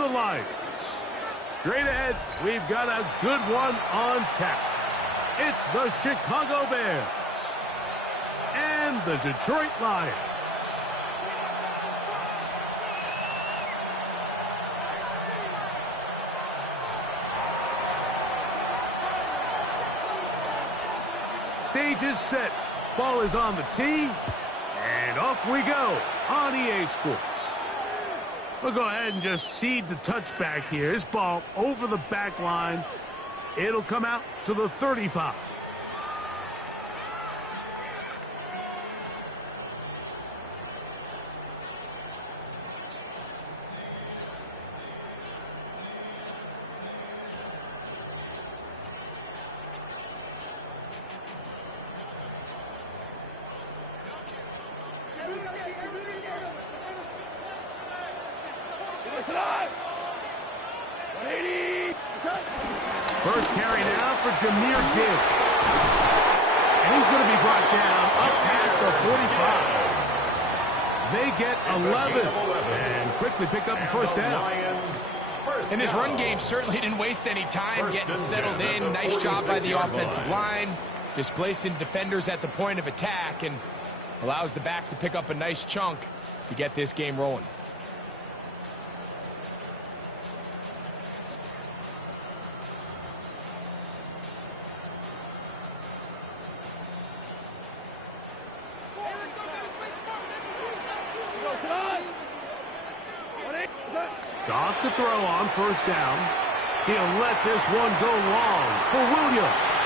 the Lions. Straight ahead, we've got a good one on tap. It's the Chicago Bears and the Detroit Lions. Stage is set. Ball is on the tee. And off we go on EA Sports. We'll go ahead and just seed the touchback here. This ball over the back line. It'll come out to the 35. First carry now for Jahmyr Gibbs. And he's going to be brought down up past the 45. They get 11 and quickly pick up the first down. And this run game certainly didn't waste any time getting settled in. Nice job by the offensive line, displacing defenders at the point of attack, and allows the back to pick up a nice chunk to get this game rolling. Goff to throw on first down. He'll let this one go long for Williams.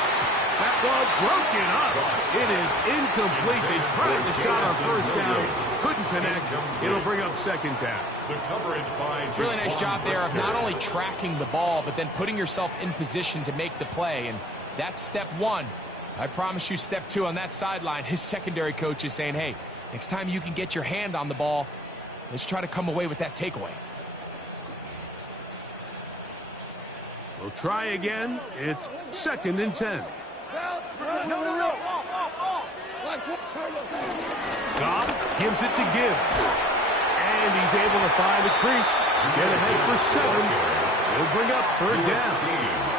That ball broken up. It is incomplete. They tried the shot on first down. Couldn't connect. It'll bring up second down. The coverage by really nice job there of not only tracking the ball, but then putting yourself in position to make the play. And that's step one. I promise you step two on that sideline. His secondary coach is saying, hey, next time you can get your hand on the ball, let's try to come away with that takeaway. We'll try again. It's 2nd and 10. Goff gives it to Gibbs. And he's able to find the crease. Get ahead for 7. He'll bring up third down.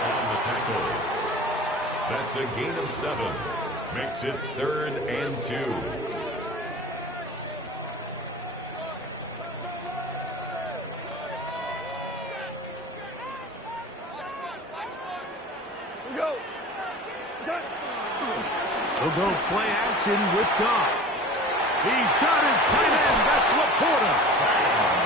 On the tackle. That's a gain of 7. Makes it 3rd and 2. He'll go play action with Goff. He's got his tight end. That's Laporta.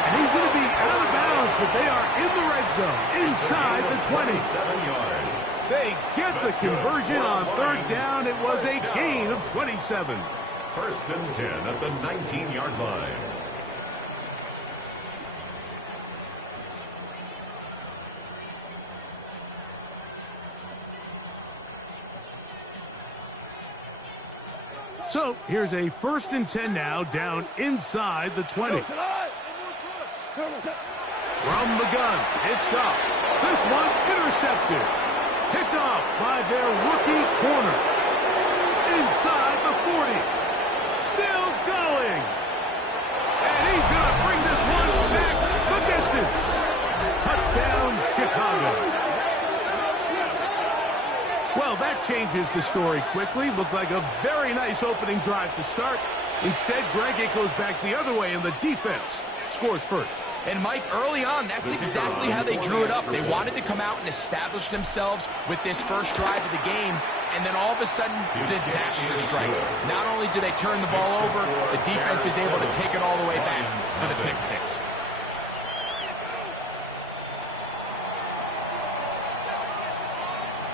And he's going to be out of bounds, but they are in the red zone, inside the 20. 7 yards. They get the conversion on third down. It was a gain of 27. 1st and 10 at the 19-yard line. So here's a 1st and 10 now, down inside the 20. From the gun, it's Goff. This one intercepted. Picked off by their rookie corner. Inside the 40. Still going. And he's going to bring this one back the distance. Touchdown, Chicago. Well, that changes the story quickly. Looked like a very nice opening drive to start. Instead, Greg, it goes back the other way, and the defense scores first. And, Mike, early on, that's exactly how they drew it up. They wanted to come out and establish themselves with this first drive of the game, and then all of a sudden, disaster strikes. Not only do they turn the ball over, the defense is able to take it all the way back for the pick six.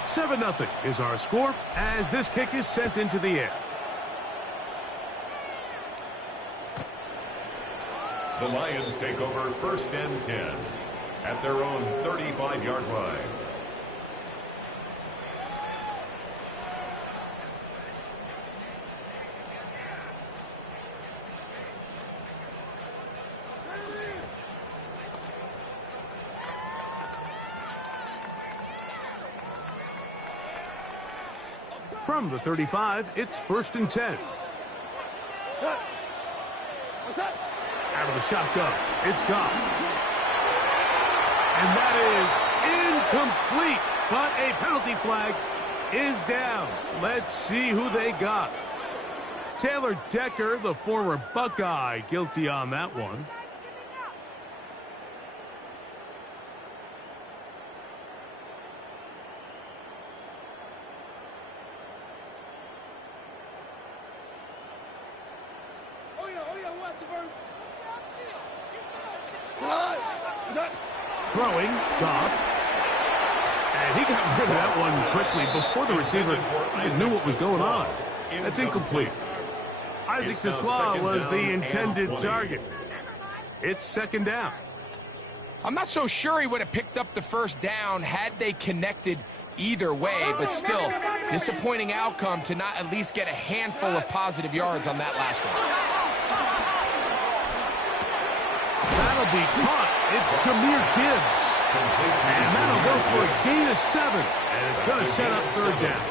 Seven 0 is our score as this kick is sent into the air. The Lions take over 1st and 10 at their own 35-yard line. From the 35, it's 1st and 10. Out of the shotgun, it's Goff. And that is incomplete. But a penalty flag is down. Let's see who they got. Taylor Decker, the former Buckeye, guilty on that one. Throwing, Goff. And he got rid of that one quickly before the receiver even knew what was going on. That's incomplete. Isaac TeSlaa was the intended target. It's second down. I'm not so sure he would have picked up the first down had they connected either way, but still, disappointing outcome to not at least get a handful of positive yards on that last one. That'll be caught. It's Jahmyr Gibbs. And that'll go for a gain of 7. And it's going to set up third down.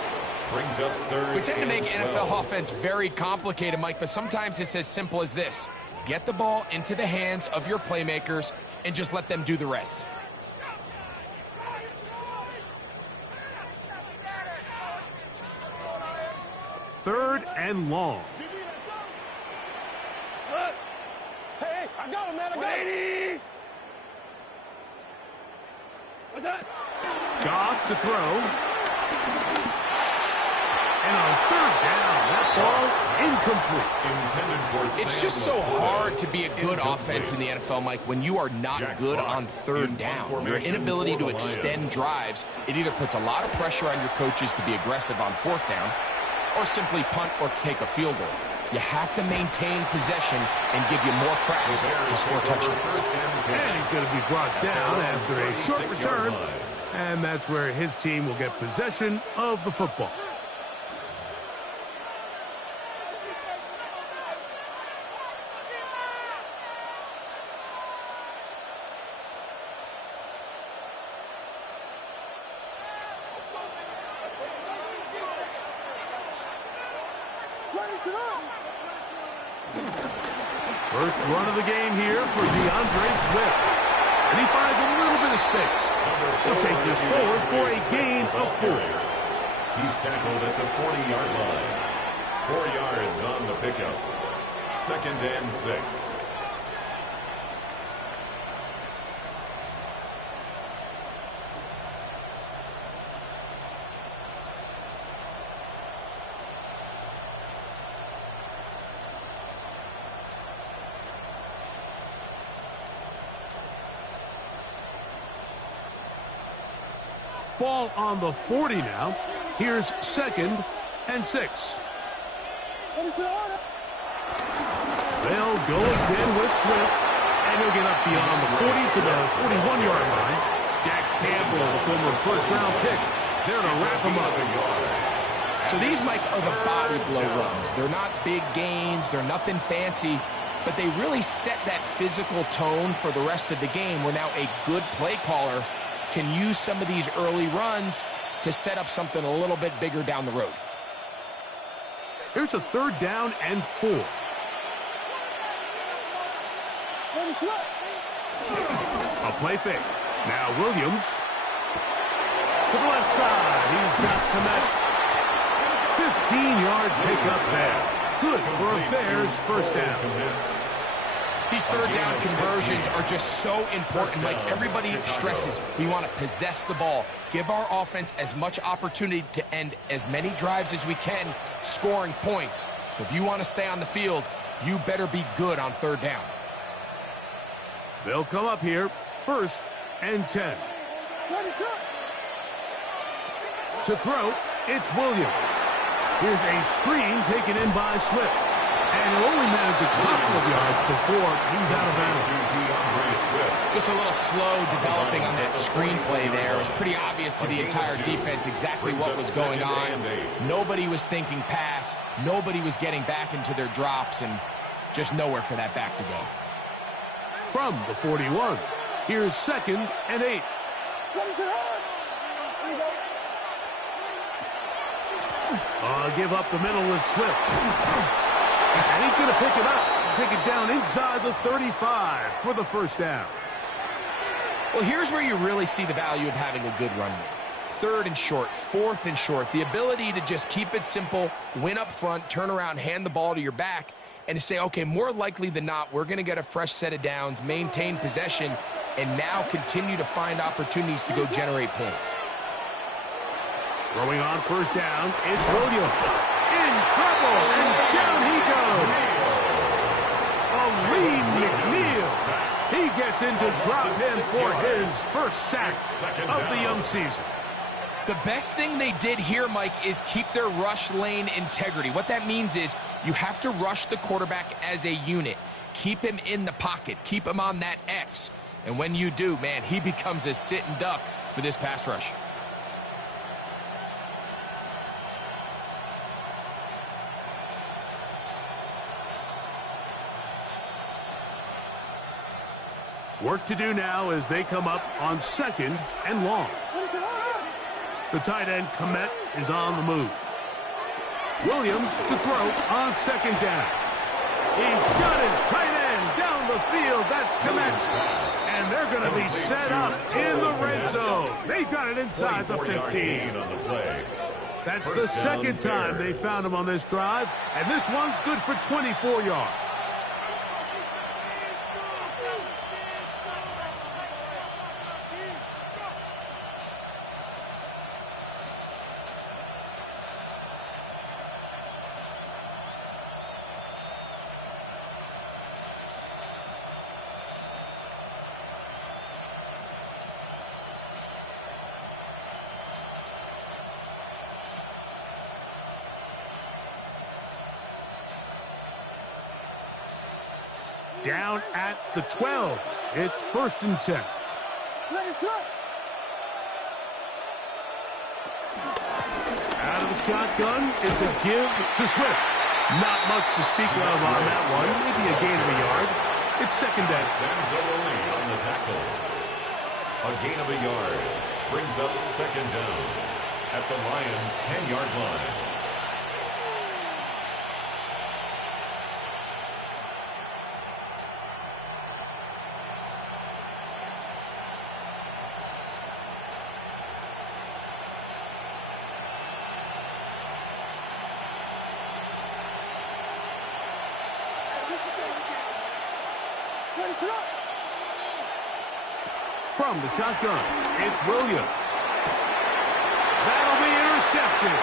Brings up third. We tend to make NFL offense very complicated, Mike, but sometimes it's as simple as this. Get the ball into the hands of your playmakers and just let them do the rest. Third and long. Hey, I got him, man. I got him. What's that? Goff to throw. And on third down, that ball incomplete. It's just so hard to be a good offense in the NFL, Mike, when you are not good on third down. Your inability to extend drives, it either puts a lot of pressure on your coaches to be aggressive on fourth down or simply punt or take a field goal. You have to maintain possession and give you more practice to score touchdowns. And he's going to be brought down after a short return. And that's where his team will get possession of the football. First run of the game here for DeAndre Swift. And he finds a little bit of space. He'll take this forward for a gain of 4. He's tackled at the 40-yard line. 4 yards on the pickup. 2nd and 6. Ball on the 40 now. Here's 2nd and 6. They'll go again with Swift. And he'll get up beyond the 40 to the 41-yard line. Jack Campbell, the former first-round pick, there to wrap him up. So these, Mike, are the body blow runs. They're not big gains. They're nothing fancy. But they really set that physical tone for the rest of the game where now a good play caller can use some of these early runs to set up something a little bit bigger down the road. Here's a 3rd down and 4. A play fake. Now Williams to the left side. He's got Kmet. 15-yard pickup there. Good for a Bears first down. These third down conversions are just so important, Mike. Everybody stresses we want to possess the ball, give our offense as much opportunity to end as many drives as we can, scoring points. So if you want to stay on the field, you better be good on third down. They'll come up here, 1st and 10. To throw, it's Williams. Here's a screen taken in by Swift. And he'll only manage a couple of yards before he's out of bounds. Just a little slow developing on that screenplay there. It was pretty obvious to the entire defense exactly what was going on. Nobody was thinking pass. Nobody was getting back into their drops, and just nowhere for that back to go. From the 41, here's 2nd and 8. Give up the middle with Swift. And he's going to pick it up, take it down inside the 35 for the first down. Well, here's where you really see the value of having a good run game. 3rd and short, 4th and short, the ability to just keep it simple, win up front, turn around, hand the ball to your back, and to say, okay, more likely than not, we're going to get a fresh set of downs, maintain possession, and now continue to find opportunities to go generate points. Throwing on 1st down, it's Williams. In trouble, and down he goes. Aleem McNeil. He gets into drop in for his first sack of the young season. The best thing they did here, Mike, is keep their rush lane integrity. What that means is you have to rush the quarterback as a unit. Keep him in the pocket. Keep him on that X. And when you do, man, he becomes a sitting duck for this pass rush. Work to do now as they come up on 2nd and long. The tight end, Komet, is on the move. Williams to throw on 2nd down. He's got his tight end down the field. That's Komet. And they're going to be set up in the red zone. They've got it inside the 15. That's the 2nd time they found him on this drive. And this one's good for 24 yards. Down at the 12. It's 1st and 10. Out of the shotgun, it's a give to Swift. Not much to speak of on that one. Maybe a gain of a yard. It's 2nd down. Sanzarelli on the tackle. A gain of a yard brings up 2nd down at the Lions' 10-yard line. From the shotgun, it's Williams. That'll be intercepted.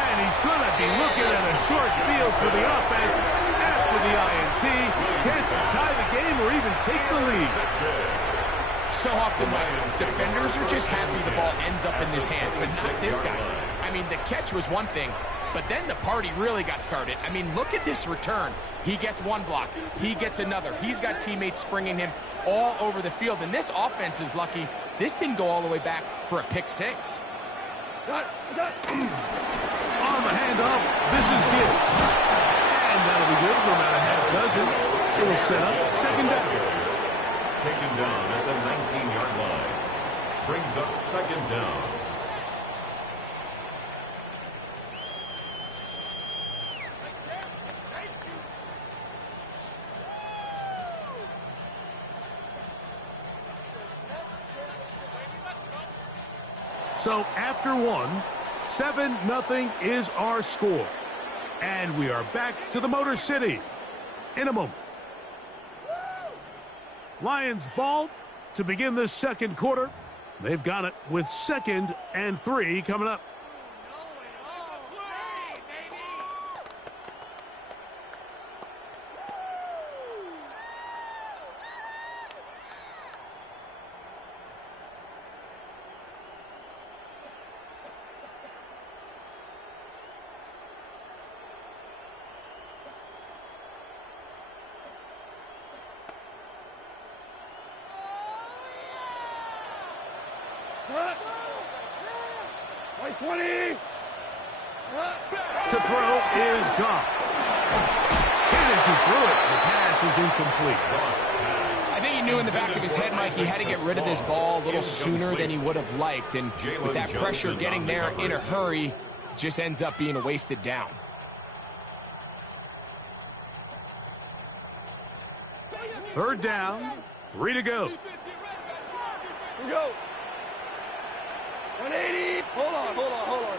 And he's going to be looking at a short field for the offense after the INT. Can't tie the game or even take the lead. So often, Mike, defenders are just happy the ball ends up in his hands, but not this guy. I mean, the catch was one thing, but then the party really got started. I mean, look at this return. He gets one block. He gets another. He's got teammates springing him all over the field. And this offense is lucky this didn't go all the way back for a pick 6. On the handoff, this is good. And that'll be good for about a half dozen. It'll set up 2nd down. Taken down at the 19-yard line. Brings up 2nd down. So after one, 7-0 is our score. And we are back to the Motor City in a moment. Lions ball to begin this 2nd quarter. They've got it with 2nd and 3 coming up. To throw is gone. Hit as he threw it. The pass is incomplete. I think he knew in the back of his head, Mike, he had to get rid of this ball a little sooner than he would have liked. And with that pressure getting there in a hurry, it just ends up being a wasted down. Third down, 3 to go. Here we go. 180. Hold on.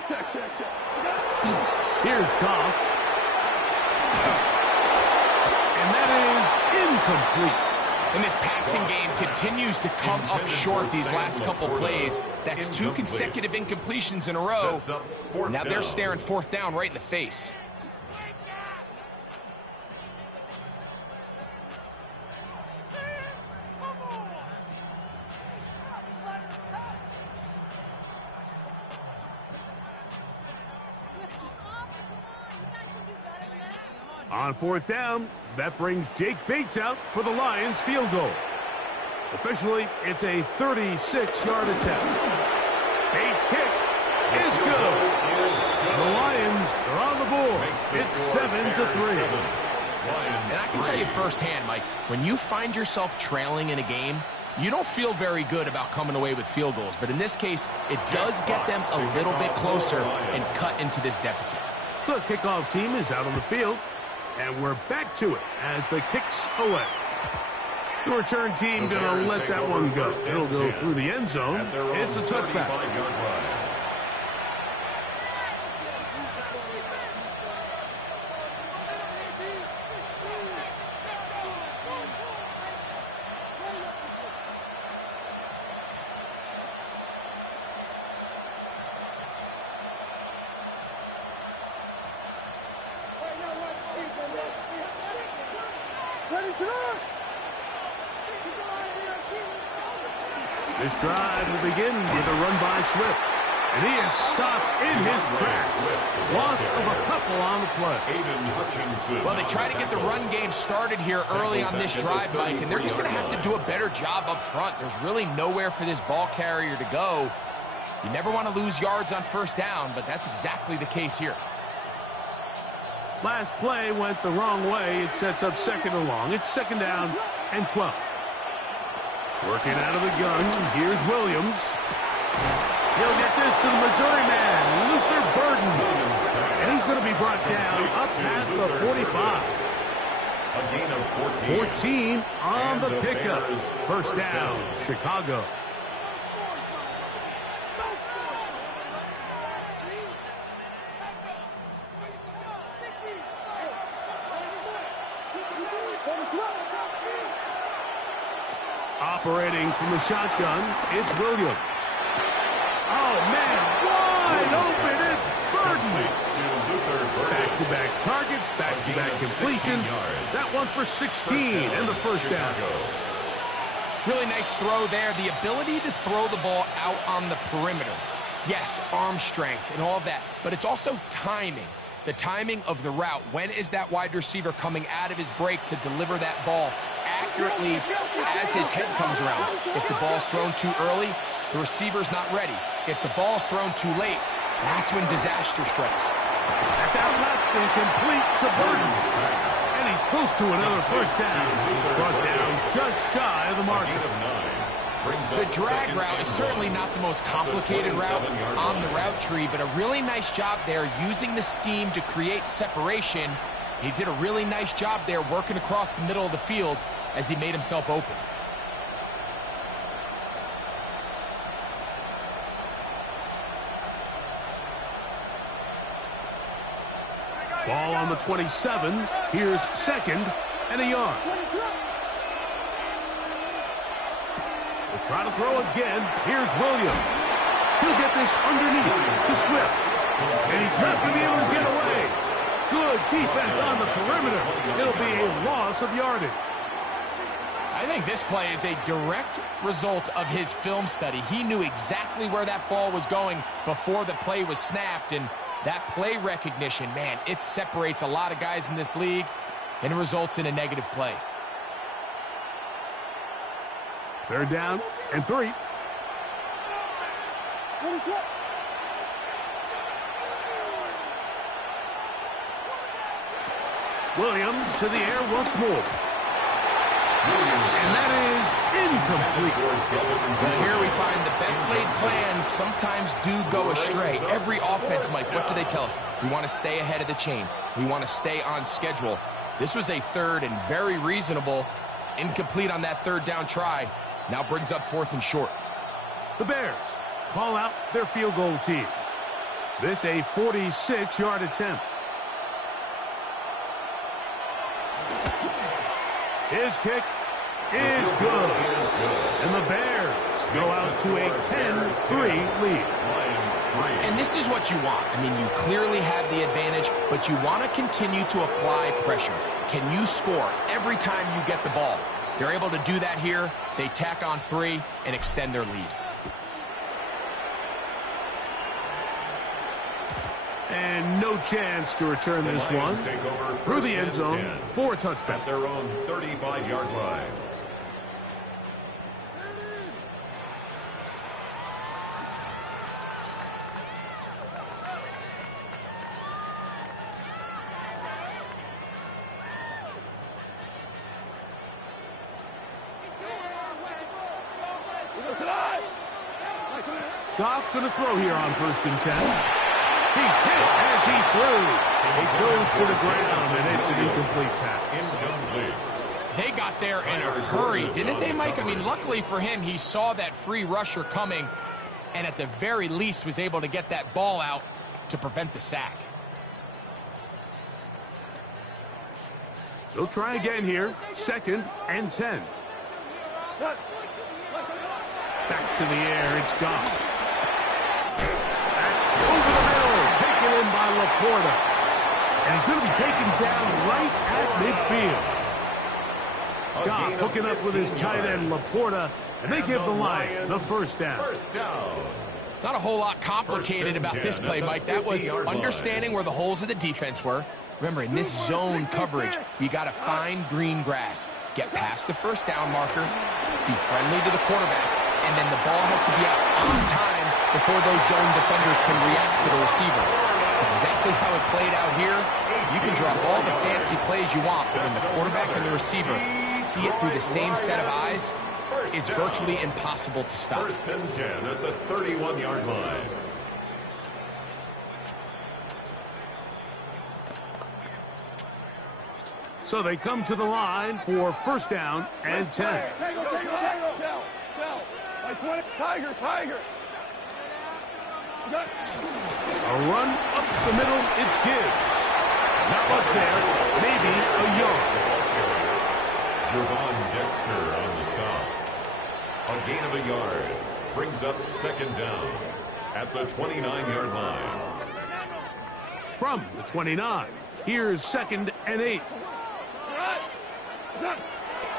Check. Here's Goff. And that is incomplete. And this passing game continues to come up short these last couple plays. That's 2 consecutive incompletions in a row. Now they're staring fourth down right in the face. On fourth down, that brings Jake Bates out for the Lions field goal. Officially, it's a 36-yard attempt. Bates' kick is good. The Lions are on the board. It's 7-3. And I can tell you firsthand, Mike, when you find yourself trailing in a game, you don't feel very good about coming away with field goals. But in this case, it does get them a little bit closer and cut into this deficit. The kickoff team is out on the field. And we're back to it as the kick's away. The return team going to let that one go. It'll go through the end zone. It's a touchback. This drive will begin with a run by Swift. And he is stopped in his tracks. Loss of a couple on the play. Well, they try to get the run game started here early on this drive, Mike, and they're just going to have to do a better job up front. There's really nowhere for this ball carrier to go. You never want to lose yards on first down, but that's exactly the case here. Last play went the wrong way. It sets up second and long. It's second down and 12. Working out of the gun, here's Williams. He'll get this to the Missouri man, Luther Burden. And he's going to be brought down up past the 45. A gain of 14 on the pickup. First down, Chicago. Operating from the shotgun, it's Williams. Oh, man, wide open, it's Burden. Back-to-back targets, back-to-back completions. That one for 16 and the first down. Really nice throw there. The ability to throw the ball out on the perimeter. Yes, arm strength and all of that, but it's also timing. The timing of the route. When is that wide receiver coming out of his break to deliver that ball accurately as his head comes around? If the ball's thrown too early, the receiver's not ready. If the ball's thrown too late, that's when disaster strikes. That's out left and complete to Burden. And he's close to another first down. He's brought down just shy of the marker. The drag route is certainly not the most complicated route on the route tree, but a really nice job there using the scheme to create separation. He did a really nice job there working across the middle of the field as he made himself open. Ball on the 27. Here's second and a yard. We'll try to throw again. Here's Williams. He'll get this underneath to Swift. And he's not going to be able to get away. Good defense on the perimeter. It'll be a loss of yardage. I think this play is a direct result of his film study. He knew exactly where that ball was going before the play was snapped, and that play recognition, man, it separates a lot of guys in this league, and it results in a negative play. Third down and 3. Williams to the air once more. And that is incomplete. Well, here we find the best laid plans sometimes do go astray. Every offense, Mike, what do they tell us? We want to stay ahead of the chains. We want to stay on schedule. This was a third and very reasonable Incomplete on that third down try. Now brings up 4th and short. The Bears call out their field goal team. This a 46-yard attempt. His kick is good. And the Bears go out to a 10-3 lead. And this is what you want. I mean, you clearly have the advantage, but you want to continue to apply pressure. Can you score every time you get the ball? They're able to do that here. They tack on 3 and extend their lead. And no chance to return this one through the end zone for a touchback. At their own 35-yard line. Goff going to throw here on 1st and 10. He's hit as he threw. He goes to the ground, and it's an incomplete pass. They got there in a hurry, didn't they, Mike? I mean, luckily for him, he saw that free rusher coming, and at the very least was able to get that ball out to prevent the sack. They'll try again here. 2nd and 10. Back to the air. It's Goff. Taken in by Laporta. And he's going to be taken down right at midfield. Goff hooking up with his tight end Laporta, and they give the Lions a 1st down. Not a whole lot complicated about this play, Mike. That was understanding where the holes of the defense were. Remember, in this zone coverage, you got to find green grass. Get past the 1st down marker, be friendly to the quarterback, and then the ball has to be out on time before those zone defenders can react to the receiver. That's exactly how it played out here. You can draw all the fancy plays you want, but when the quarterback and the receiver see it through the same set of eyes, it's virtually impossible to stop. 1st and 10 at the 31-yard line. So they come to the line for 1st down and 10. Tiger. A run up the middle, it's Gibbs. Not much there, maybe a yard. Gervon Dexter on the stop. A gain of a yard brings up 2nd down at the 29-yard line. From the 29, here's 2nd and 8.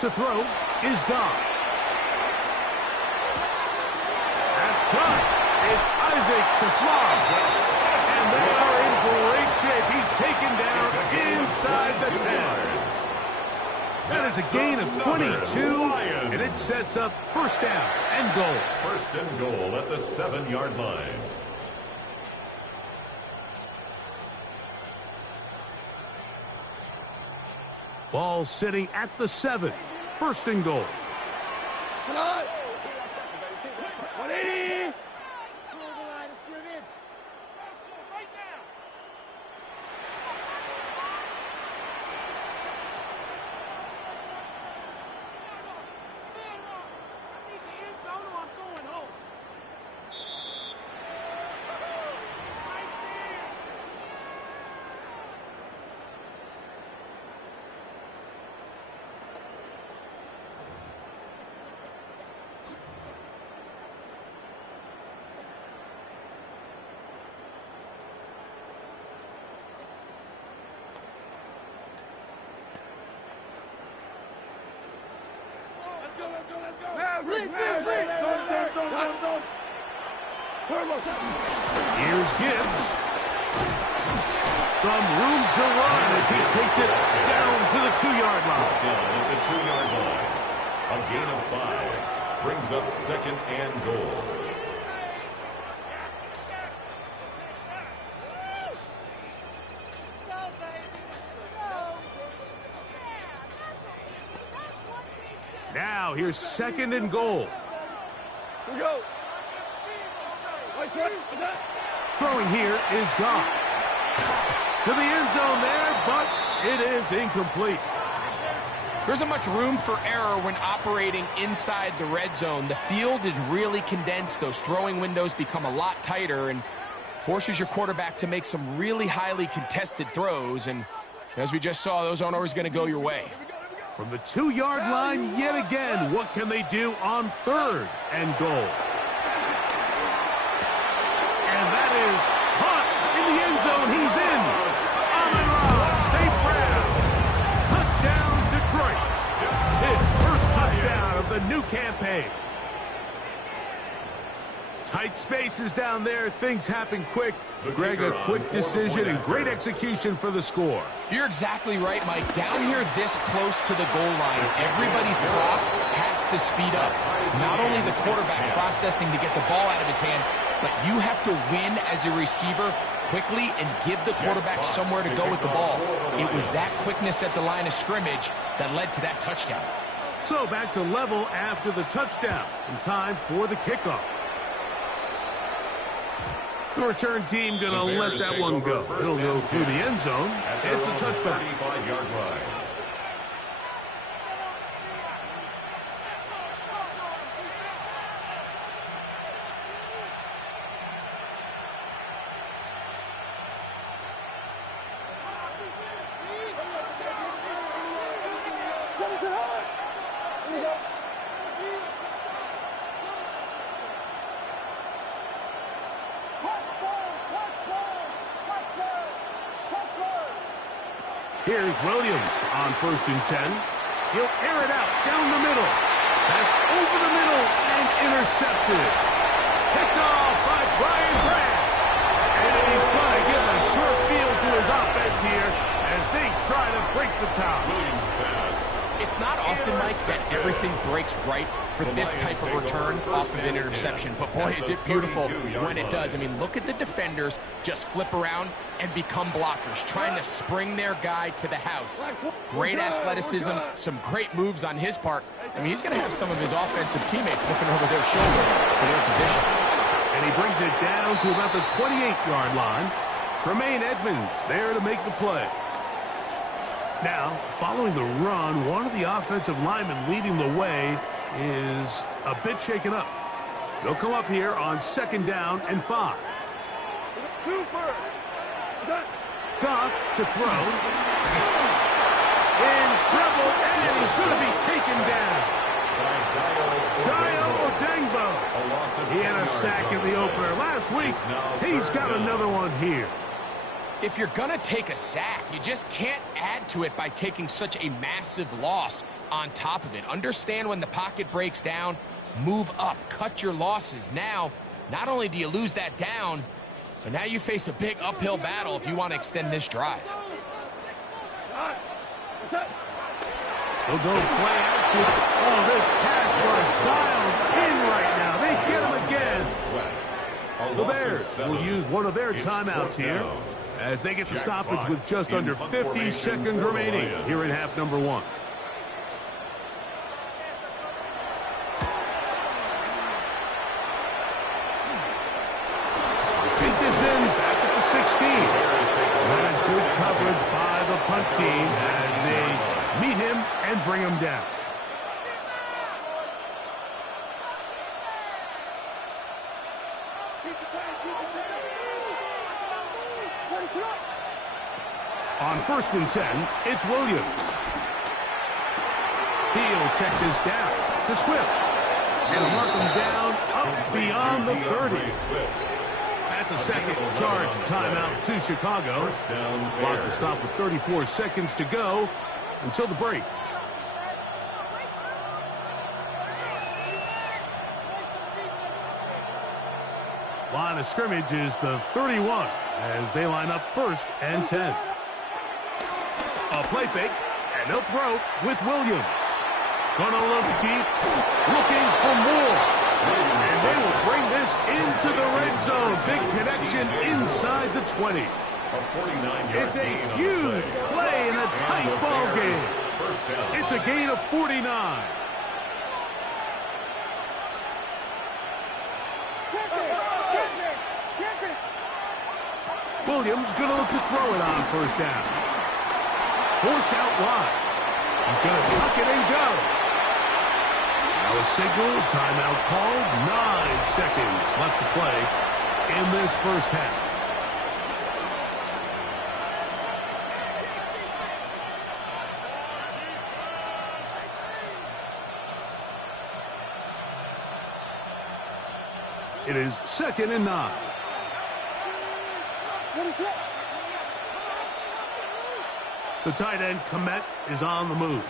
To throw is Goff. That's caught. It's Isaac to Sloss. And they are in great shape. He's taken down inside the 10. That is a gain of 22, and it sets up 1st down and goal. 1st and goal at the 7-yard line. Ball sitting at the 7. 1st and goal. 180. Here's Gibbs. Some room to run as he takes it down to the 2-yard line. Down at the 2-yard line. A gain of 5 brings up 2nd and goal. Now here's 2nd and goal. Here we go. Throwing here is Goff. To the end zone there, but it is incomplete. There isn't much room for error when operating inside the red zone. The field is really condensed. Those throwing windows become a lot tighter and forces your quarterback to make some really highly contested throws. And as we just saw, those aren't always going to go your way. From the 2-yard line yet again, what can they do on 3rd and goal? And that is caught in the end zone. He's in. Amon-Ra, St. Brown. Touchdown, Detroit. His first touchdown of the new campaign. Tight spaces down there. Things happen quick. Greg, a quick decision and great execution for the score. You're exactly right, Mike. Down here this close to the goal line, everybody's clock has to speed up. Not only the quarterback processing to get the ball out of his hand, but you have to win as a receiver quickly and give the quarterback somewhere to go with the ball. It was that quickness at the line of scrimmage that led to that touchdown. So back to level after the touchdown. And time for the kickoff. The return team going to let that one go. It'll go through the end zone. It's a touchback. 35-yard line. Here's Williams on 1st and 10. He'll air it out down the middle. That's over the middle and intercepted. Picked off by Brian Branch. And he's going to give a short field to his offense here as they try to break the tie. Williams pass. It's not often, Mike, that everything breaks right for this type of return off of an interception. But, boy, is it beautiful when it does. I mean, look at the defenders just flip around and become blockers, trying to spring their guy to the house. Great athleticism, some great moves on his part. I mean, he's going to have some of his offensive teammates looking over their shoulder for their position. And he brings it down to about the 28-yard line. Tremaine Edmonds there to make the play. Now, following the run, one of the offensive linemen leading the way is a bit shaken up. They'll come up here on 2nd down and 5. Goff to throw. In trouble, and he's going to be taken down. Dayo Odeyingbo. He had a sack in the opener last week. He's got another one here. If you're going to take a sack, you just can't add to it by taking such a massive loss on top of it. Understand when the pocket breaks down, move up, cut your losses. Now, not only do you lose that down, but now you face a big uphill battle if you want to extend this drive. They'll go play action. Oh, this pass rush dialed in right now. They get him again. The Bears will use one of their timeouts here as they get the stoppage with just under 50 seconds remaining here in half number 1. Take this in back at the 16. That is good coverage by the punt team as they meet him and bring him down. On 1st and 10, it's Williams. He'll check this down to Swift. And mark him down up beyond the 30. That's a second charge timeout to Chicago. Clock will stop with 34 seconds to go until the break. Line of scrimmage is the 31 as they line up 1st and 10. A play fake, and they'll throw with Williams. Gonna look deep, looking for more. And they will bring this into the red zone. Big connection inside the 20. It's a huge play in a tight ball game. It's a gain of 49. Williams going to look to throw it on 1st down. Forced out wide. He's going to tuck it and go. Now a signal, timeout called. 9 seconds left to play in this first half. It is 2nd and 9. The tight end, Komet, is on the move.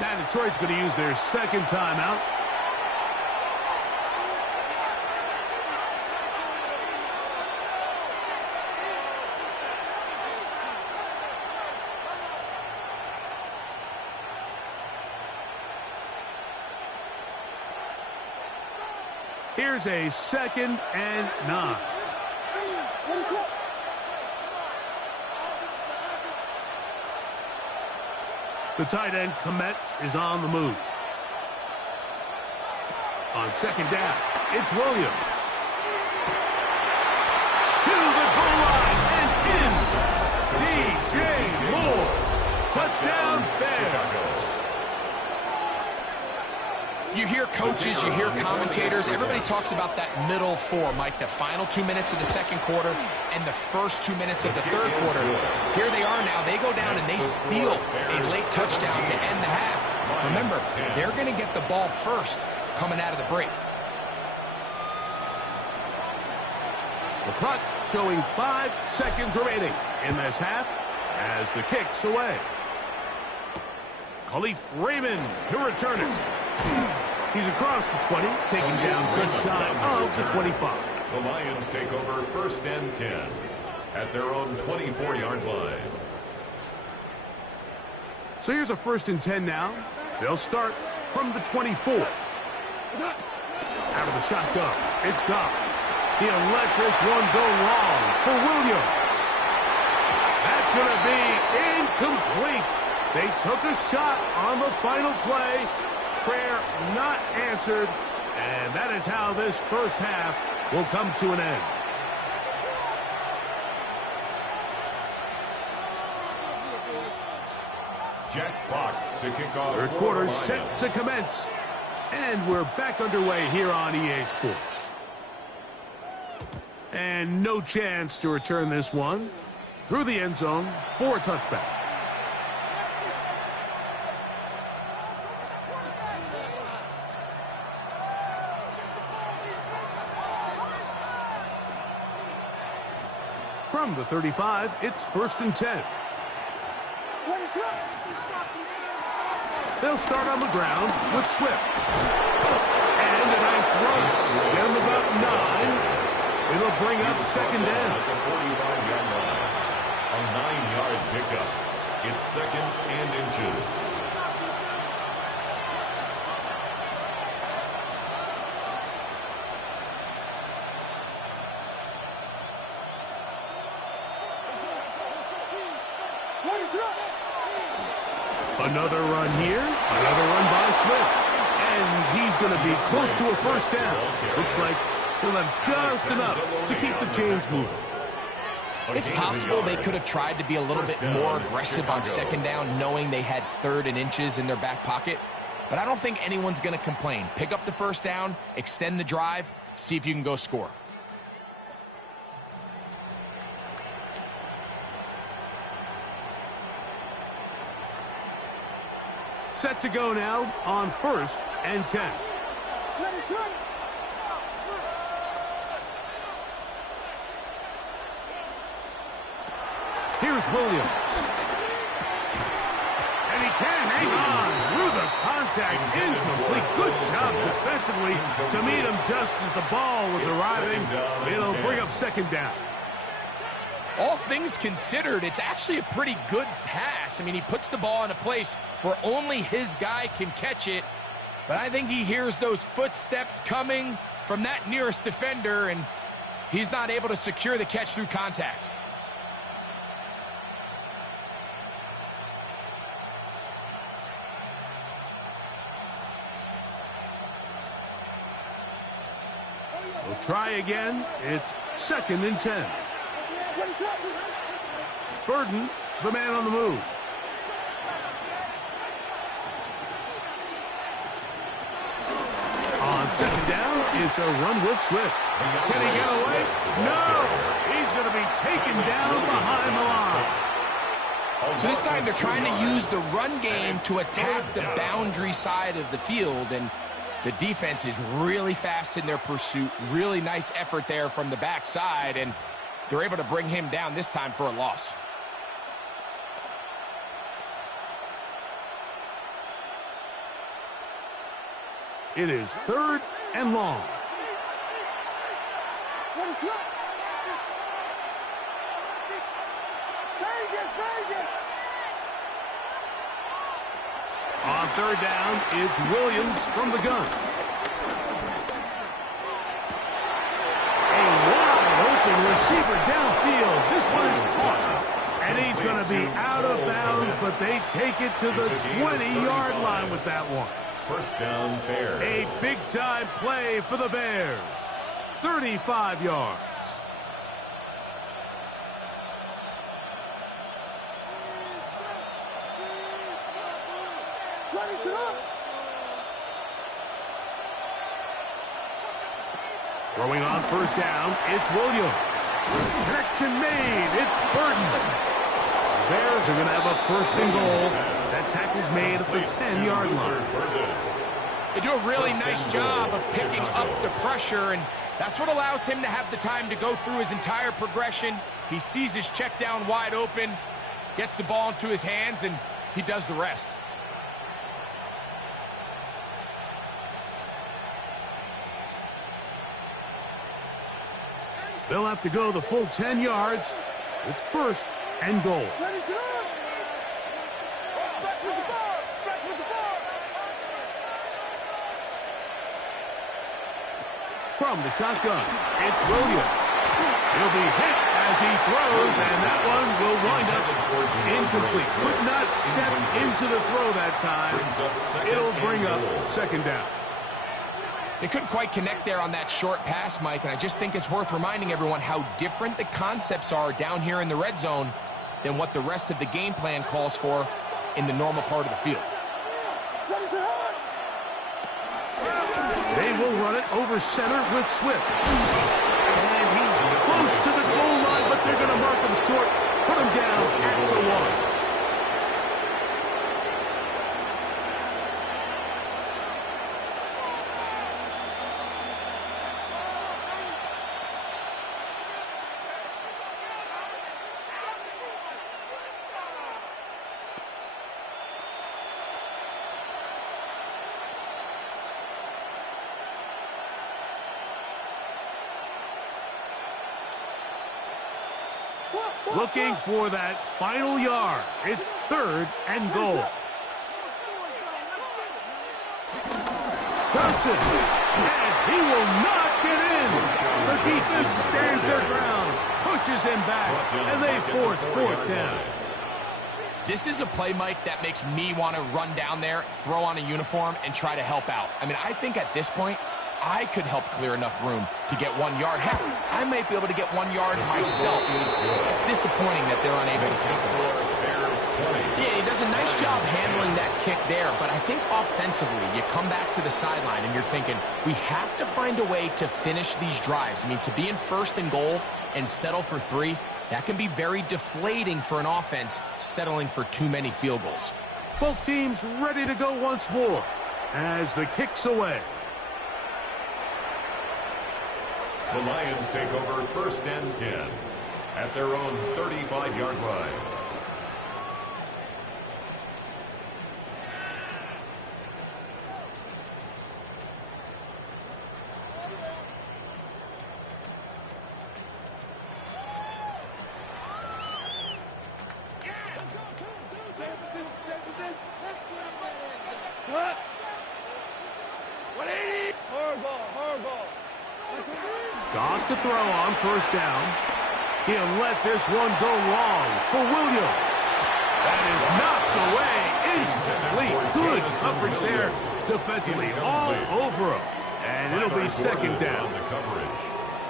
Now Detroit's going to use their second timeout. Here's a 2nd and 9. The tight end, Komet, is on the move. On 2nd down, it's Williams. To the goal line and in. DJ Moore. Touchdown Bears. You hear coaches, you hear commentators, everybody talks about that middle four, Mike, the final 2 minutes of the second quarter and the first 2 minutes of the third quarter. Here they are now. They go down and they steal a late touchdown to end the half. Remember, they're going to get the ball first coming out of the break. The clock showing 5 seconds remaining in this half as the kick's away. Khalif Raymond to return it. He's across the 20, taking down just shy of the 25. The Lions take over 1st and 10 at their own 24-yard line. So here's a 1st and 10 now. They'll start from the 24. Out of the shotgun, it's Goff. He'll let this one go long for Williams. That's going to be incomplete. They took a shot on the final play. Prayer not answered, and that is how this first half will come to an end. Jack Fox to kick off. Third quarter set to commence, and we're back underway here on EA Sports. And no chance to return this one through the end zone for a touchback. From the 35, it's 1st and 10. They'll start on the ground with Swift. And a nice run. Get him about 9. It'll bring up 2nd down. At the 45-yard line. A 9-yard pickup. It's 2nd and inches. Another run here. Another run by Swift. And he's going to be close to a 1st down. Looks like he'll have just enough to keep the chains moving. It's possible they could have tried to be a little bit more aggressive on 2nd down, knowing they had 3rd and inches in their back pocket. But I don't think anyone's going to complain. Pick up the 1st down, extend the drive, see if you can go score. Set to go now on 1st and 10. Here's Williams. And he can hang on through the contact. Incomplete. Good job defensively to meet him just as the ball was arriving. It'll bring up 2nd down. All things considered, it's actually a pretty good pass. I mean, he puts the ball in a place where only his guy can catch it. But I think he hears those footsteps coming from that nearest defender, and he's not able to secure the catch through contact. We'll try again. It's 2nd and 10. Burden, the man on the move. On second down, it's a run with Swift. Can he get away? No! He's going to be taken down behind the line. So this time they're trying to use the run game to attack the boundary side of the field, and the defense is really fast in their pursuit. Really nice effort there from the backside, and they're able to bring him down this time for a loss. It is 3rd and long. On 3rd down, it's Williams from the gun. A wide open receiver downfield. This one is caught. And he's going to be out of bounds, but they take it to the 20-yard line with that one. First down, Bears. A big-time play for the Bears. 35 yards. Throwing on 1st down, it's Williams. Connection made. It's Burton. Bears are going to have a 1st and goal. That tackle's made at the 10-yard line. They do a really nice job of picking up the pressure, and that's what allows him to have the time to go through his entire progression. He sees his check down wide open, gets the ball into his hands, and he does the rest. They'll have to go the full 10 yards. It's 1st and goal. From the shotgun, it's Williams. He'll be hit as he throws, and that one will wind up incomplete. Could not step into the throw that time. It'll bring up 2nd down. They couldn't quite connect there on that short pass, Mike, and I just think it's worth reminding everyone how different the concepts are down here in the red zone than what the rest of the game plan calls for in the normal part of the field. They will run it over center with Swift. And he's close to the goal line, but they're going to mark him short, put him down at the 1. Looking for that final yard. It's 3rd and goal. Johnson, and he will not get in. The defense stands their ground, pushes him back, and they force 4th down. This is a play, Mike, that makes me want to run down there, throw on a uniform, and try to help out. I mean, I think at this point, I could help clear enough room to get 1 yard. Heck, I might be able to get 1 yard myself. It's disappointing that they're unable to capitalize. Yeah, he does a nice job handling that kick there, but I think offensively, you come back to the sideline and you're thinking, we have to find a way to finish these drives. I mean, to be in 1st and goal and settle for 3, that can be very deflating for an offense settling for too many field goals. Both teams ready to go once more as the kick's away. The Lions take over 1st and 10 at their own 35-yard line. Goff to throw on 1st down. He'll let this one go long for Williams. That is knocked away. Incomplete. Good coverage there defensively all over him. And it'll be 2nd down.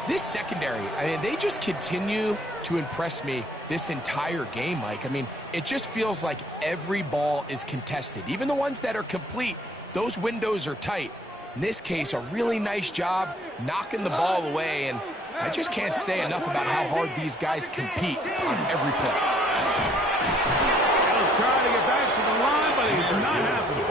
This secondary, I mean, they just continue to impress me this entire game, Mike. I mean, it just feels like every ball is contested. Even the ones that are complete, those windows are tight. In this case, a really nice job knocking the ball away, and I just can't say enough about how hard these guys compete on every play. He'll try to get back to the line, but he's not happening.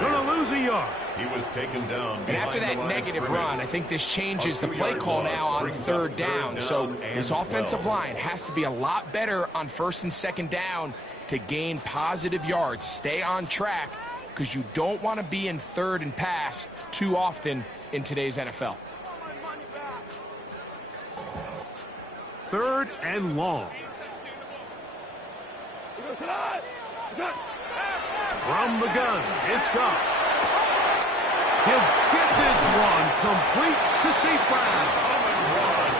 Going to lose a yard. He was taken down. And after that negative run, I think this changes the play call now on third down. So this offensive line has to be a lot better on first and second down to gain positive yards. Stay on track, because you don't want to be in third and pass too often in today's NFL. Third and long. From the gun, it's Goff. He'll get this one complete to St. Brown.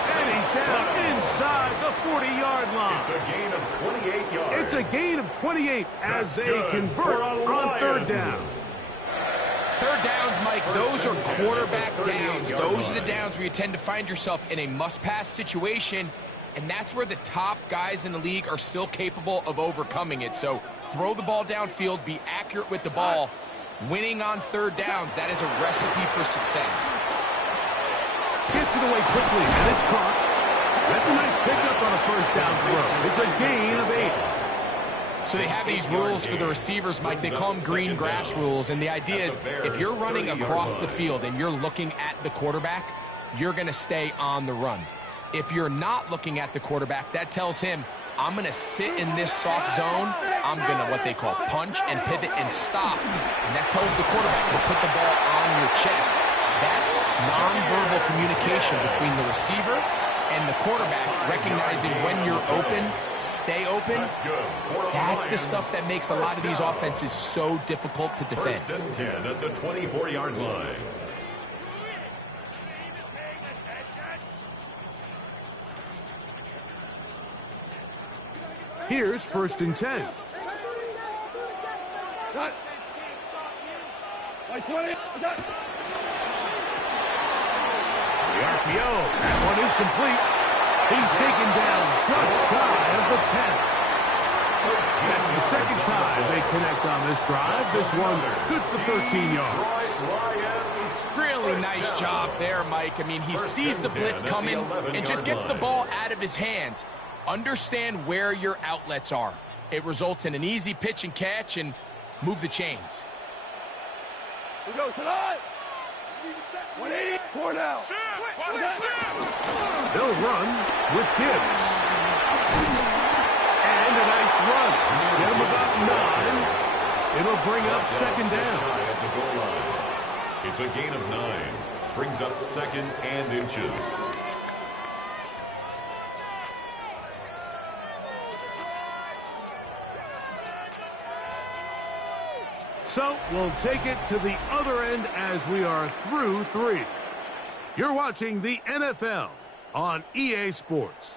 And he's down inside the 40-yard line. It's a gain of 28 yards. It's a gain of 28 as they convert on third down. Third downs, Mike, those are quarterback downs. Those are the downs where you tend to find yourself in a must-pass situation, and that's where the top guys in the league are still capable of overcoming it. So throw the ball downfield, be accurate with the ball. Winning on third downs, that is a recipe for success. Gets it away quickly, and it's caught. That's a nice pickup on a first down throw. It's a gain of 8. So they have these rules for the receivers, Mike. They call them green grass rules, and the idea is if you're running across the field and you're looking at the quarterback, you're going to stay on the run. If you're not looking at the quarterback, that tells him, I'm going to sit in this soft zone. I'm going to what they call punch and pivot and stop. And that tells the quarterback to put the ball on your chest. That nonverbal communication between the receiver and the quarterback, recognizing when you're open, stay open, that's the stuff that makes a lot of these offenses so difficult to defend. First and 10 at the 24-yard line. Here's first and 10. The RPO. That one is complete. He's taken down just shy of the 10. That's the second time they connect on this drive. This one good for 13 yards. Really nice job there, Mike. I mean, he sees the blitz coming and just gets the ball out of his hands. Understand where your outlets are. It results in an easy pitch and catch and move the chains. We go tonight. 180. 4 now. They'll run with Gibbs. And a nice run. Get him about 9. It'll bring up second down. It's a gain of 9. Brings up second and inches. So we'll take it to the other end as we are through 3. You're watching the NFL on EA Sports.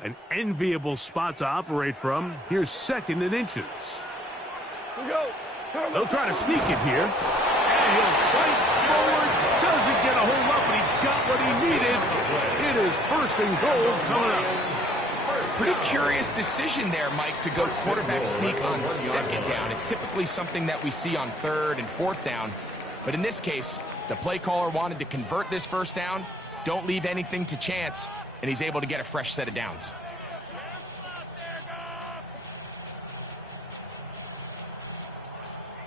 An enviable spot to operate from. Here's second and inches. We go. They'll try to sneak it here. And he'll fight forward. Doesn't get a hold up, but he got what he needed. It is first and goal coming up. Pretty curious decision there, Mike, to go quarterback sneak on second down. It's typically something that we see on third and fourth down. But in this case, the play caller wanted to convert this first down. Don't leave anything to chance. And he's able to get a fresh set of downs.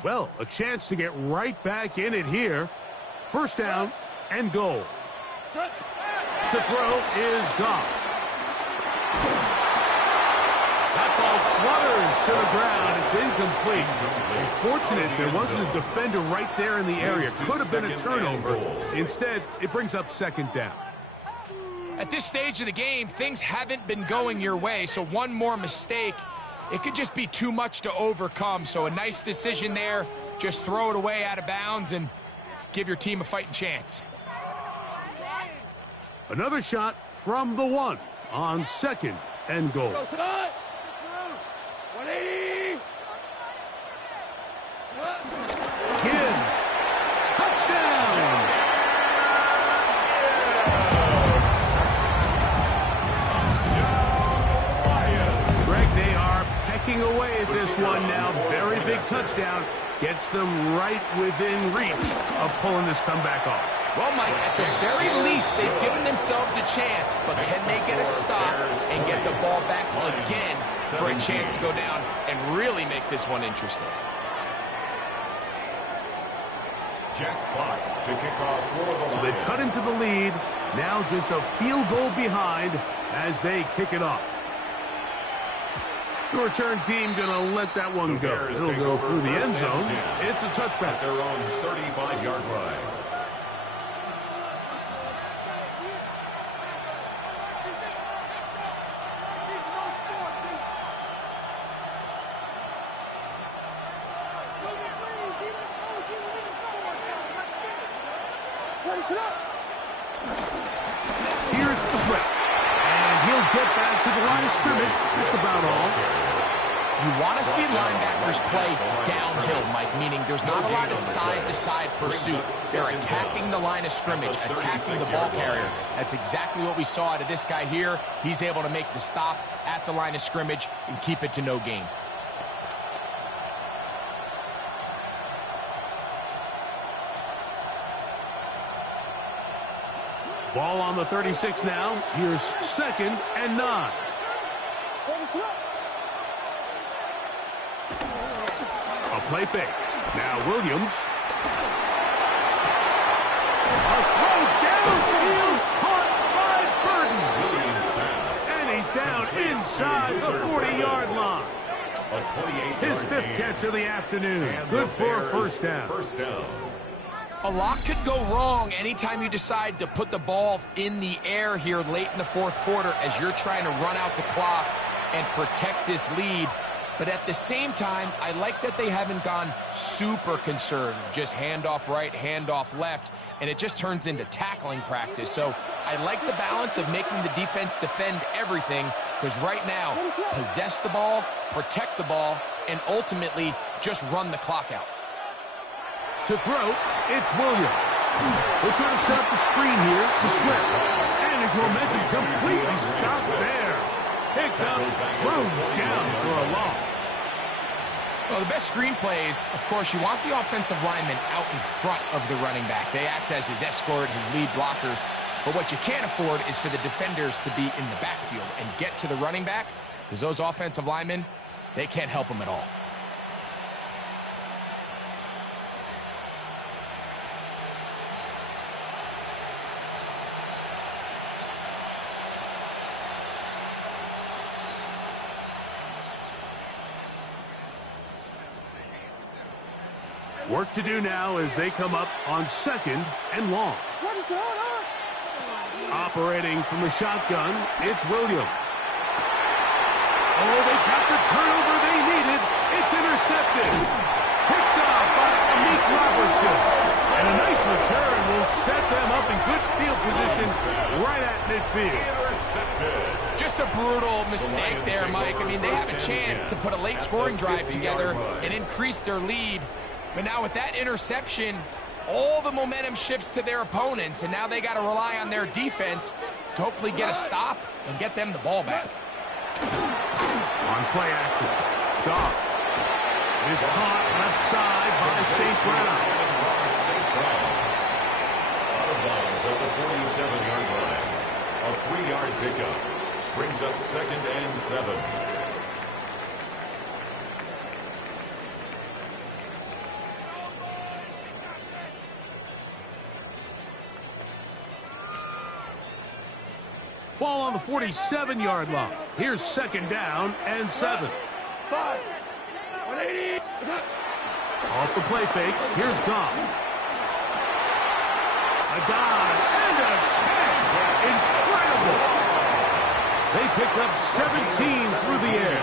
Well, a chance to get right back in it here. First down and goal. To throw is Goff. That ball flutters to the ground. It's incomplete. Unfortunate there wasn't a defender right there in the area. Could have been a turnover. Instead, it brings up second down. At this stage of the game, things haven't been going your way, so one more mistake, it could just be too much to overcome. So a nice decision there. Just throw it away out of bounds and give your team a fighting chance. Another shot from the 1 on second and goal. 180. Gibbs. Touchdown. Greg, they are pecking away at this one now. Very big touchdown. Gets them right within reach of pulling this comeback off. Well, Mike, at the very least, they've given themselves a chance, but can they get a stop and get the ball back again for a chance to go down and really make this one interesting? Jack Fox to kick off for the Lions. So they've cut into the lead. Now just a field goal behind as they kick it off. The return team going to let that one go. It'll go through the end zone. It's a touchback. At their own 35-yard line. Here's the threat. And he'll get back to the line of scrimmage. That's about all. You want to see linebackers play downhill, Mike, meaning there's not a lot of side-to-side pursuit. They're attacking the line of scrimmage, attacking the ball carrier. That's exactly what we saw out of this guy here. He's able to make the stop at the line of scrimmage and keep it to no gain. Ball on the 36 now. Here's 2nd and 9. A play fake. Now Williams. A throw downfield. Caught by Burton. And he's down inside the 40-yard line. His 5th catch of the afternoon. Good for a first down. A lot could go wrong anytime you decide to put the ball in the air here late in the 4th quarter as you're trying to run out the clock and protect this lead. But at the same time, I like that they haven't gone super conservative, just handoff right, handoff left, and it just turns into tackling practice. So I like the balance of making the defense defend everything, because right now, possess the ball, protect the ball, and ultimately just run the clock out. To throw, it's Williams. We're trying to set up the screen here to Swift. And his momentum completely stopped there. Picked up, thrown down for a loss. Well, the best screen plays, of course, you want the offensive lineman out in front of the running back. They act as his escort, his lead blockers. But what you can't afford is for the defenders to be in the backfield and get to the running back, because those offensive linemen, they can't help them at all. Work to do now as they come up on 2nd and long. Operating from the shotgun, it's Williams. Oh, they got the turnover they needed. It's intercepted. Picked off by Amik Robertson. And a nice return will set them up in good field position right at midfield. Just a brutal mistake there, Mike. I mean, they have a chance to put a late scoring drive together and increase their lead. But now with that interception, all the momentum shifts to their opponents, and now they got to rely on their defense to hopefully get a stop and get them the ball back. On play action, Goff is caught left side by St. Brown. Out of bounds at the 47-yard line. A 3-yard pickup brings up 2nd and 7. Ball on the 47-yard line. Here's 2nd down and 7. 180. Off the play fake. Here's Goff. A dive and a catch. Incredible. They picked up 17 through the air.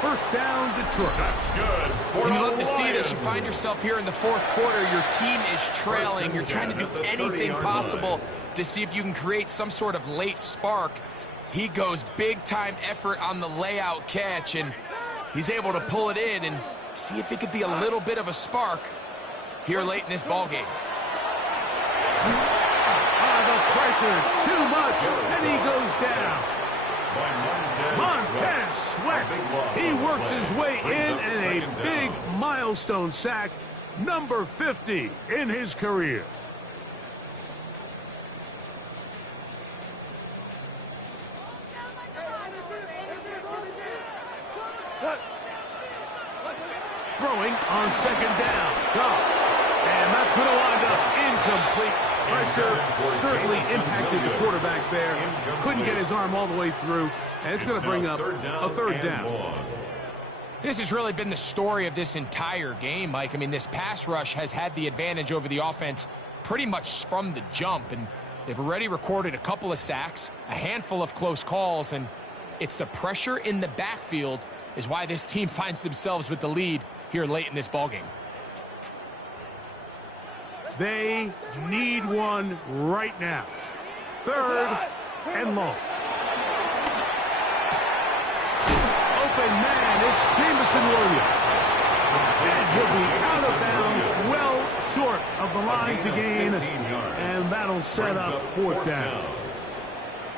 First down, Detroit. That's good. And you love to see this. You find yourself here in the 4th quarter. Your team is trailing. You're trying to do anything possible to see if you can create some sort of late spark. He goes big-time effort on the layout catch, and he's able to pull it in, and See if it could be a little bit of a spark here late in this ball game. The pressure, too much, and he goes down. Montez Sweat. He works his way in and a big milestone sack, number 50 in his career. Throwing on second down. Goff. And that's going to wind up incomplete. Pressure certainly impacted the quarterback there. Couldn't get his arm all the way through. And it's going to bring up a third down. This has really been the story of this entire game, Mike. I mean, this pass rush has had the advantage over the offense pretty much from the jump. And they've already recorded a couple of sacks, a handful of close calls, and it's the pressure in the backfield is why this team finds themselves with the lead here late in this ballgame. They need one right now. Third and long. Open man, it's Jameson Williams. And he'll be out of bounds, well short of the line to gain, and that'll set up fourth down.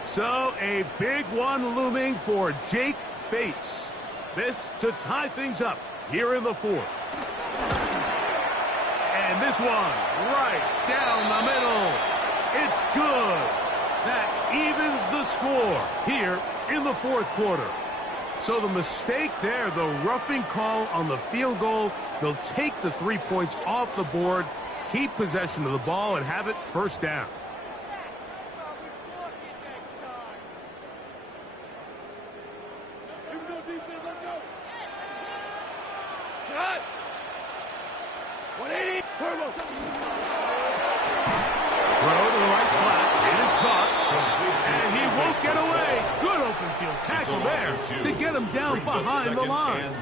So a big one looming for Jake Bates. This to tie things up here in the fourth. And this one right down the middle. It's good. That evens the score here in the fourth quarter. So the mistake there, the roughing call on the field goal, they'll take the 3 points off the board, keep possession of the ball, and have it first down. Tackle there to get him down behind the line.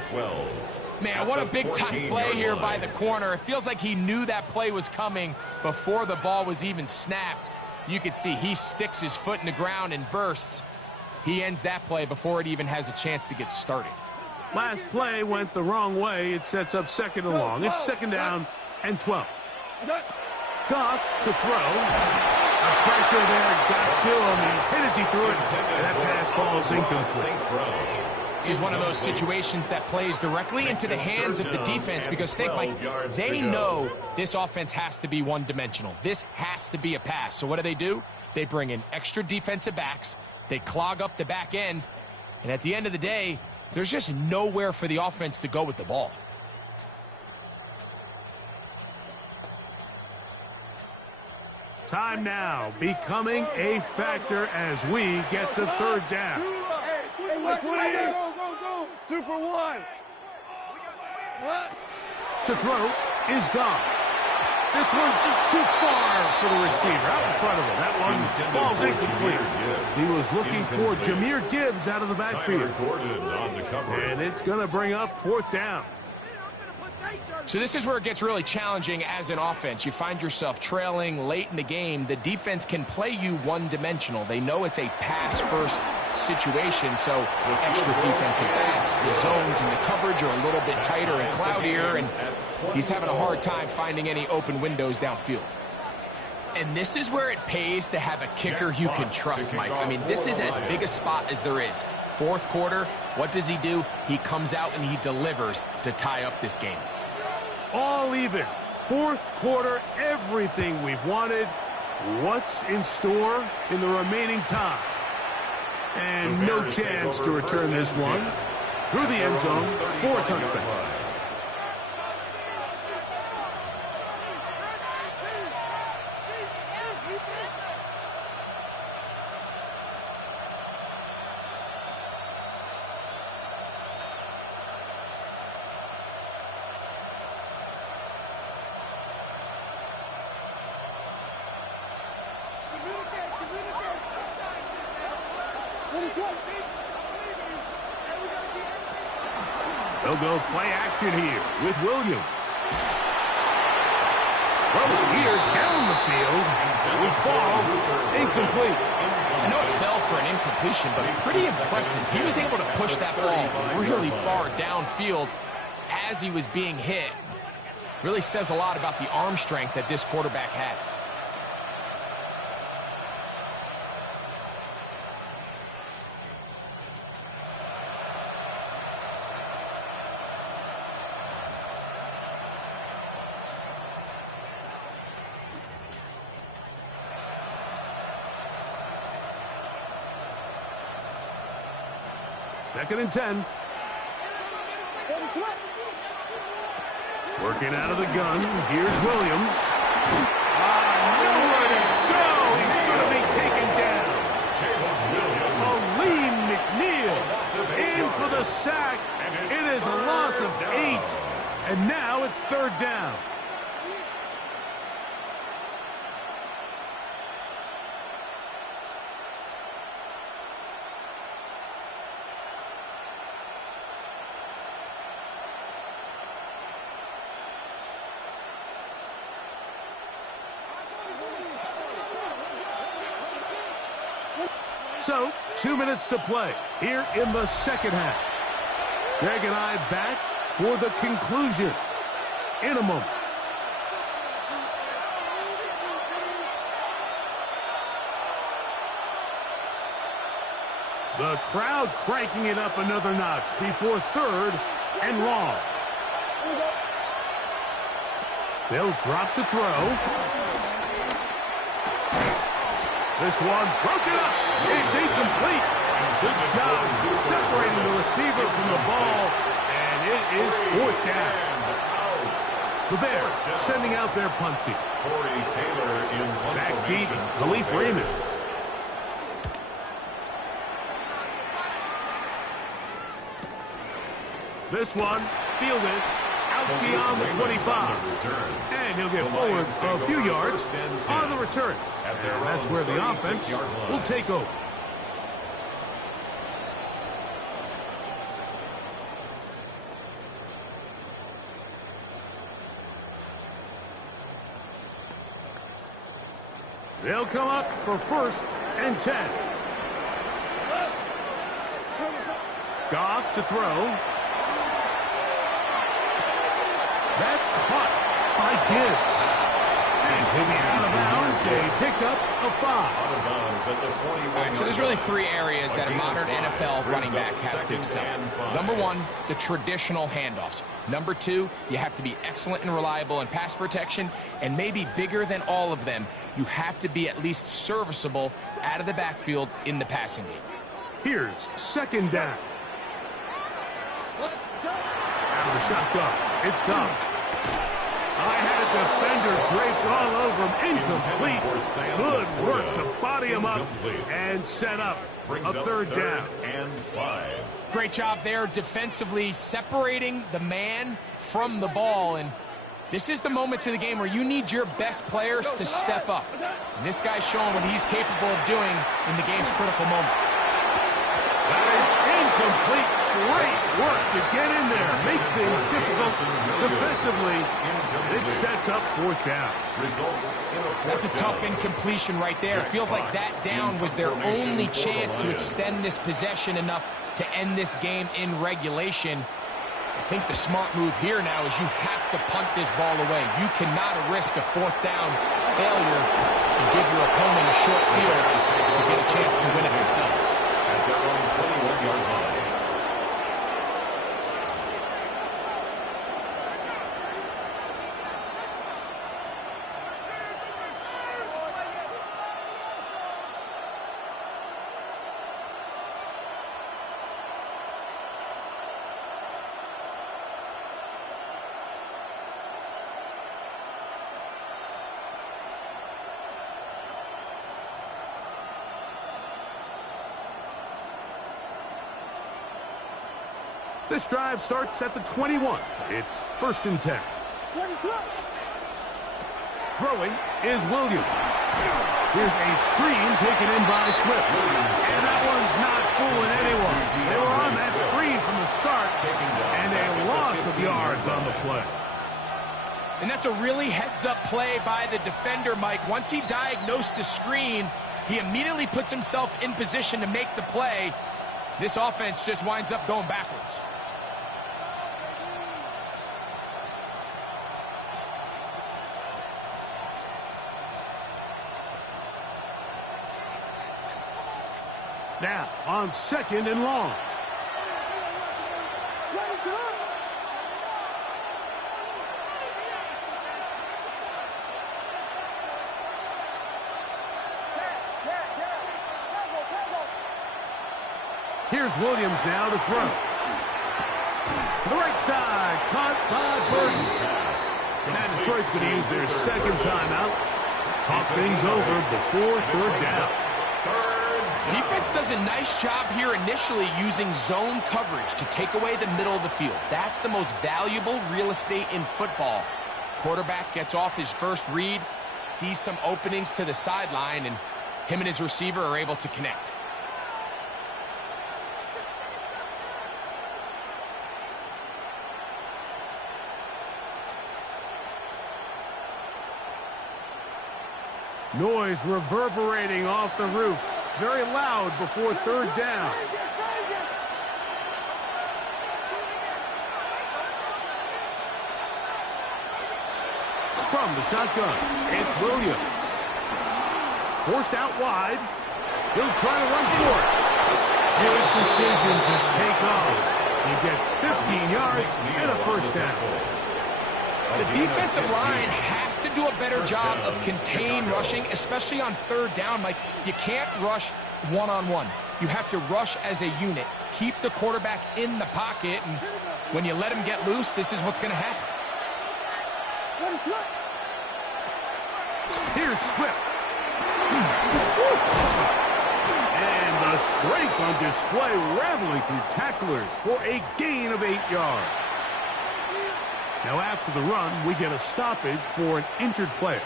Man, what a big-time play here by the corner. It feels like he knew that play was coming before the ball was even snapped. You can see he sticks his foot in the ground and bursts. He ends that play before it even has a chance to get started. Last play went the wrong way. It sets up second and long. It's second down and 12. Goff to throw. Pressure there got to him. He's hit as he threw it, and that pass falls incomplete. This is one of those situations that plays directly into the hands of the defense because think, Mike, they know this offense has to be one-dimensional. This has to be a pass. So what do? They bring in extra defensive backs. They clog up the back end. And at the end of the day, there's just nowhere for the offense to go with the ball. Time now becoming a factor as we get to third down. Go. Super one. To throw is gone. This one just too far for the receiver out in front of him. That one falls incomplete. He was looking for Jahmyr Gibbs out of the backfield. And it's going to bring up fourth down. So this is where it gets really challenging as an offense. You find yourself trailing late in the game. The defense can play you one-dimensional. They know it's a pass-first situation, so extra defensive backs. The zones and the coverage are a little bit tighter and cloudier, and he's having a hard time finding any open windows downfield. And this is where it pays to have a kicker you can trust, Mike. I mean, this is as big a spot as there is. Fourth quarter, what does he do? He comes out and he delivers to tie up this game. All even. Fourth quarter, everything we've wanted. What's in store in the remaining time? And no chance to return this one through the end zone for a touchback. They'll go play action here with Williams. Throw here down the field. With fall, incomplete. I know it fell for an incompletion, but pretty impressive. He was able to push that ball really far downfield as he was being hit. Really says a lot about the arm strength that this quarterback has. Second and 10. Working out of the gun. Here's Williams. Nowhere to go. He's going to be taken down. Aleem McNeil in for the sack. It is a loss of 8. And now it's third down. So, 2 minutes to play here in the second half. Greg and I back for the conclusion in a moment. The crowd cranking it up another notch before third and long. They'll drop to throw. This one broken up. It's incomplete. Good job separating the receiver from the ball, and it is fourth down. The Bears sending out their punt team. Torrey Taylor in one Back deep, formation. Khalif Raymond. This one fielded out beyond the 25. And he'll get forward a few yards on the return. And that's where the offense will take over. They'll come up for first and 10. Goff to throw. That's caught by Gibbs. And he'll be out of bounds, a pickup of 5. Out of bounds at the 41. All right, so there's really 3 areas that a modern NFL running back has to excel. Number 1, the traditional handoffs. Number 2, you have to be excellent and reliable in pass protection. And maybe bigger than all of them, you have to be at least serviceable out of the backfield in the passing game. Here's second down. Out of the shotgun, it's gone. I had a defender draped all over him. Incomplete. Good work to body him up and set up a third down. And 5. Great job there defensively separating the man from the ball. And this is the moments of the game where you need your best players to step up. And this guy's showing what he's capable of doing in the game's critical moment. That is incomplete. Great work to get in there, make things difficult defensively. It sets up fourth down. That's a tough incompletion right there. It feels like that down was their only chance to extend this possession enough to end this game in regulation. I think the smart move here now is you have to punt this ball away. You cannot risk a fourth down failure and give your opponent a short field to get a chance to win it themselves. At their own 21-yard line. This drive starts at the 21. It's first and 10. Throwing is Williams. Here's a screen taken in by Swift. And that one's not fooling anyone. They were on that screen from the start, and a loss of yards on the play. And that's a really heads-up play by the defender, Mike. Once he diagnosed the screen, he immediately puts himself in position to make the play. This offense just winds up going backwards. Now, on 2nd and long. Here's Williams now to throw. To the right side, caught by Burton. And Detroit's going to use their 2nd timeout. Talk things over before 3rd down. Defense does a nice job here initially using zone coverage to take away the middle of the field. That's the most valuable real estate in football. Quarterback gets off his first read, sees some openings to the sideline, and him and his receiver are able to connect. Noise reverberating off the roof. Very loud before 3rd down. From the shotgun, it's Williams. Forced out wide. He'll try to run for it. Good decision to take off. He gets 15 yards and a 1st down. The defensive line has to do a better job of contain rushing, especially on 3rd down. Like, you can't rush one-on-one. You have to rush as a unit. Keep the quarterback in the pocket, and when you let him get loose, this is what's going to happen. Here's Swift. And the strength on display, rattling through tacklers for a gain of 8 yards. Now after the run, we get a stoppage for an injured player.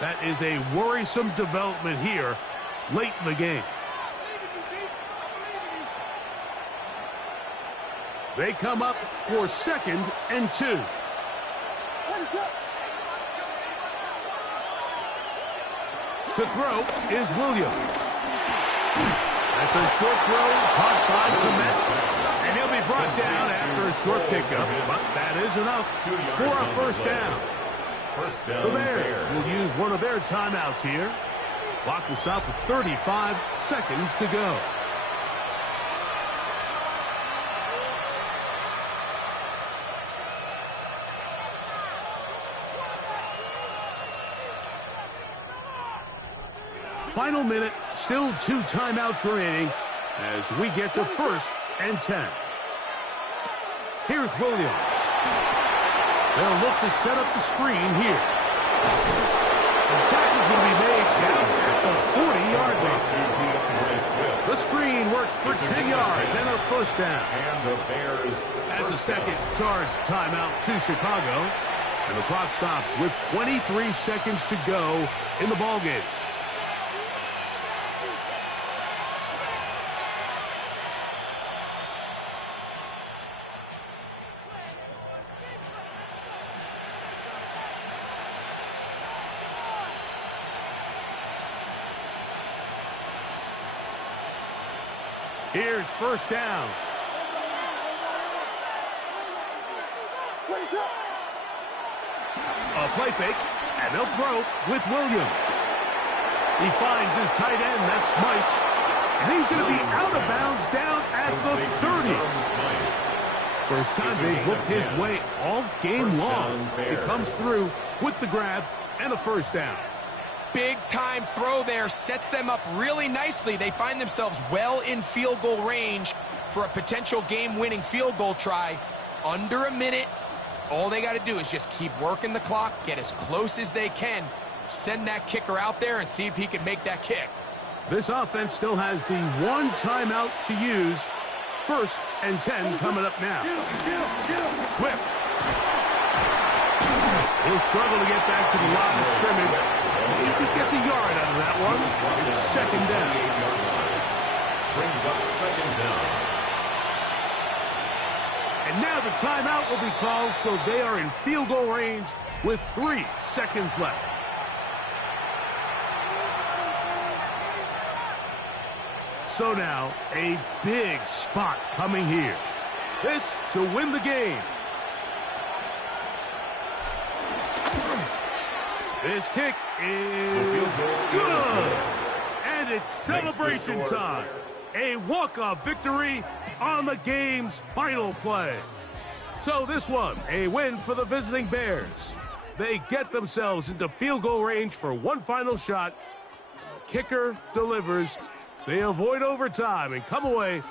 That is a worrisome development here late in the game. They come up for 2nd and 2. To throw is Williams. That's a short throw, caught by Kmet. And he'll be brought down after a short pickup, but that is enough for a 1st down. The Bears will use one of their timeouts here. Clock will stop with 35 seconds to go. Final minute, still 2 timeouts remaining as we get to 1st and 10. Here's Williams. They'll look to set up the screen here. The tackle's going to be made down at the 40-yard line. The screen works for 10 yards and a 1st down. And the Bears. That's a 2nd charge timeout to Chicago. And the clock stops with 23 seconds to go in the ballgame. Here's 1st down. A play fake, and they'll throw with Williams. He finds his tight end, that's Smythe. And he's going to be out of bounds down at the 30. First time they've looked his way all game long. He comes through with the grab and a 1st down. Big-time throw there, sets them up really nicely. They find themselves well in field goal range for a potential game-winning field goal try. Under a minute, all they got to do is just keep working the clock, get as close as they can, send that kicker out there and see if he can make that kick. This offense still has the 1 timeout to use. 1st and 10 coming up now. Swift. He'll struggle to get back to the line of scrimmage. He gets a yard out of that one. It's 2nd down. Brings up 2nd down. And now the timeout will be called, so they are in field goal range with 3 seconds left. So now, a big spot coming here. This to win the game. This kick is good. And it's celebration time. A walk-off victory on the game's final play. So this one, a win for the visiting Bears. They get themselves into field goal range for one final shot. Kicker delivers. They avoid overtime and come away